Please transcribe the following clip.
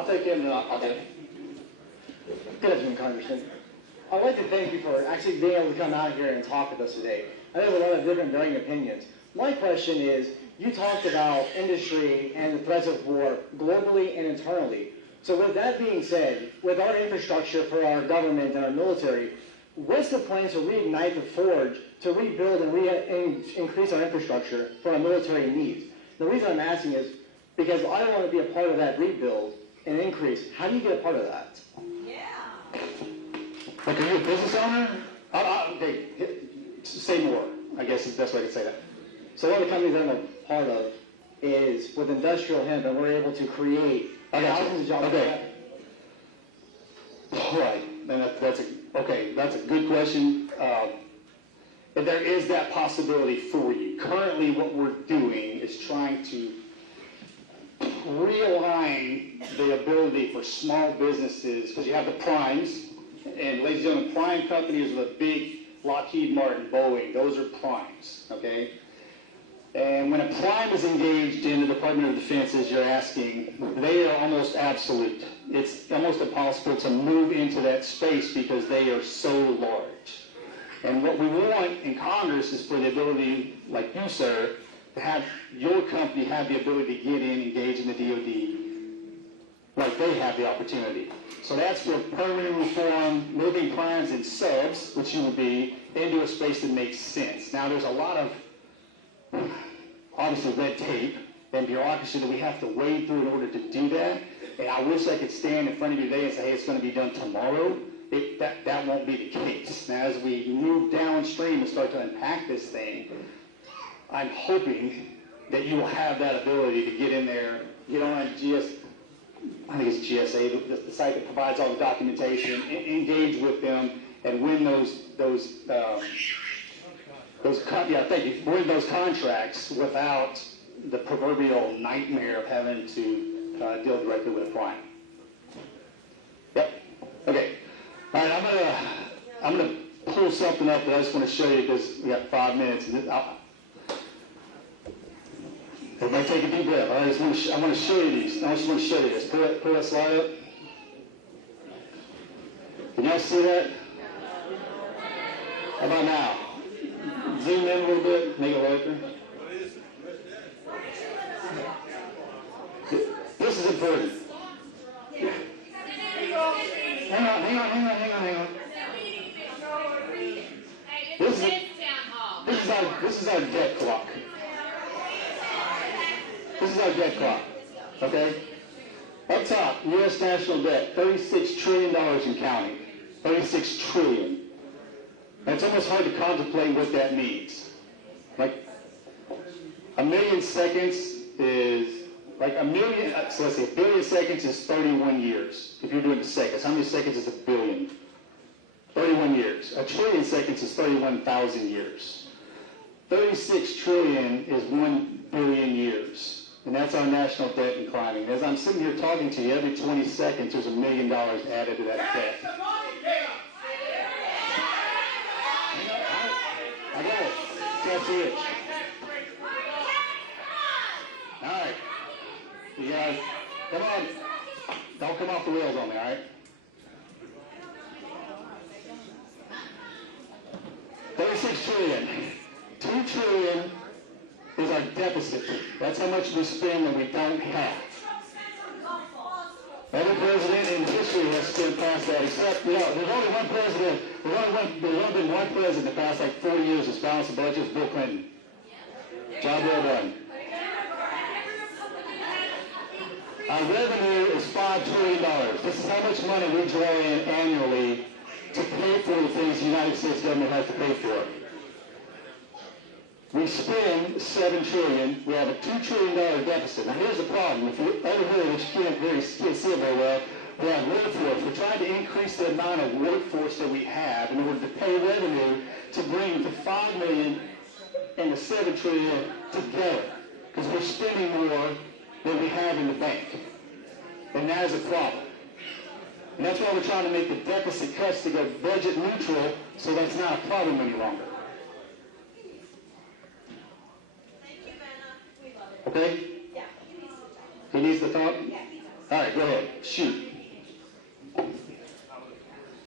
I'll take him and I'll take him. Good afternoon, Congressman. I'd like to thank you for actually being able to come out here and talk with us today. I know there's a lot of different varying opinions. My question is, you talked about industry and the threats of war globally and internally. So with that being said, with our infrastructure for our government and our military, what's the plan to reignite the forge, to rebuild and increase our infrastructure for our military needs? The reason I'm asking is because I want to be a part of that rebuild and increase. How do you get a part of that? Like, are you a business owner? Okay, say more, I guess is the best way to say that. So one of the companies I'm a part of is with industrial hemp, and we're able to create thousands of jobs. Okay. Right, and that's a good question. And there is that possibility for you. Currently, what we're doing is trying to realign the ability for small businesses, because you have the primes, and ladies and gentlemen, prime companies are the big Lockheed Martin, Boeing, those are primes, okay? And when a prime is engaged in the Department of Defense, as you're asking, they are almost absolute. It's almost impossible to move into that space because they are so large. And what we want in Congress is for the ability, like you, sir, to have your company have the ability to get in, engage in the DoD, like they have the opportunity. So that's where permanent reform, moving primes and subs, which you would be, into a space that makes sense. Now, there's a lot of, obviously, red tape and bureaucracy that we have to wade through in order to do that. And I wish I could stand in front of you today and say, hey, it's going to be done tomorrow. That won't be the case. Now, as we move downstream and start to unpack this thing, I'm hoping that you will have that ability to get in there, get on I think it's GSA, the site that provides all the documentation, engage with them, and win win those contracts without the proverbial nightmare of having to deal directly with a prime. Yep. Okay. All right. I'm gonna pull something up that I just want to show you because we got 5 minutes. Everybody take a deep breath. All right, I want to show you these. I just want to show you this. Pull that slide up. Can y'all see that? How about now? Zoom in a little bit, make it larger. This is important. Hang on. This is our debt clock. This is our debt clock, okay? Up top, U.S. national debt, $36 trillion in counting. 36 trillion. And it's almost hard to contemplate what that means. Like, a million seconds is, like a million, so let's see, a billion seconds is 31 years. If you're doing the seconds, how many seconds is a billion? 31 years. A trillion seconds is 31,000 years. 36 trillion is 1 billion years. And that's our national debt and climbing. As I'm sitting here talking to you, every 20 seconds there's $1 million added to that debt. I got it. That's it. All right. You guys, come on. Don't come off the wheels on me, all right? $36 trillion. $2 trillion is our deficit. That's how much we spend that we don't have. Every president in history has spent past that, except, there's only one president, there's only been one president the past 40 years that's balanced the budget, is Bill Clinton. Job well done. Our revenue is $5 trillion. This is how much money we draw in annually to pay for the things the United States government has to pay for. We spend $7 trillion. We have a $2 trillion deficit. Now here's the problem. If you're over here, which you can't see it very well, we have workforce. We're trying to increase the amount of workforce that we have in order to pay revenue to bring the 5 million and the 7 trillion together. Because we're spending more than we have in the bank. And that is a problem. And that's why we're trying to make the deficit cuts to go budget neutral, so that's not a problem any longer. Okay? Yeah. He needs the thought? All right, go ahead, shoot.